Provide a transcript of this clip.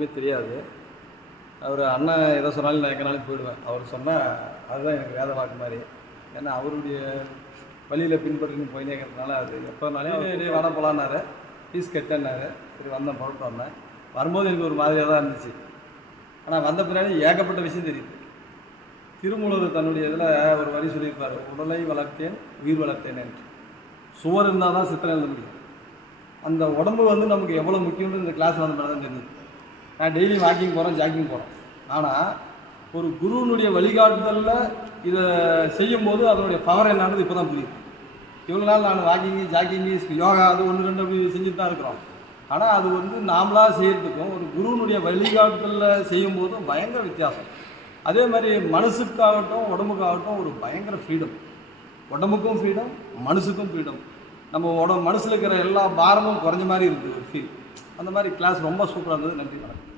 வேணாலும் நான் எங்கேனாலும் போயிடுவேன். அவர் சொன்னால் அதுதான் எனக்கு வேத வாக்கு மாதிரி. ஏன்னா அவருடைய வழியில் பின்பற்றின்னு போயினே இருக்கிறதுனால அது எப்போனாலும் வட போகலான்னாரு ஃபீஸ் கட்டேன்னாரு சரி வந்தேன் புறப்பட்டு வந்தேன் வரும்போது எனக்கு ஒரு மாதிரியாக தான் இருந்துச்சு. ஆனால் வந்த பின்னாடி ஏகப்பட்ட விஷயம் தெரியுது. திருமூலர் தன்னுடைய இதில் ஒரு வரி சொல்லியிருப்பார் உடலை வளர்த்தேன் உயிர் வளர்த்தேன் என்று. சுவர் இருந்தால் தான் சித்திரம் எழுத முடியும். அந்த உடம்பு வந்து நமக்கு எவ்வளோ முக்கியம்னு இந்த கிளாஸ் வந்த தான் தெரியுது நான் டெய்லி வாக்கிங் போகிறேன் ஜாக்கிங் போகிறேன் ஆனால் ஒரு குருவினுடைய வழிகாட்டுதலில் இதை செய்யும்போது அதனுடைய பவர் என்னன்றது இப்போ தான் புரியுது. இவ்வளோ நாள் நான் வாக்கிங்கு ஜாக்கிங்கு யோகா அது ஒன்று ரெண்டு அப்படி செஞ்சுட்டு தான் இருக்கிறோம். ஆனால் அது வந்து நாமளாக செய்கிறதுக்கும் ஒரு குருவினுடைய வழிகாட்டுதலில் செய்யும்போதும் பயங்கர வித்தியாசம். அதே மாதிரி மனசுக்காகட்டும் உடம்புக்காகட்டும் ஒரு பயங்கர ஃப்ரீடம் உடம்புக்கும் ஃப்ரீடம் மனசுக்கும் ஃப்ரீடம் நம்ம உடம்பு மனசில் இருக்கிற எல்லா பாரமும் குறைஞ்ச மாதிரி இருக்குது ஒரு ஃபீல் அந்த மாதிரி கிளாஸ் ரொம்ப சூப்பராக இருந்தது. நன்றி வணக்கம்.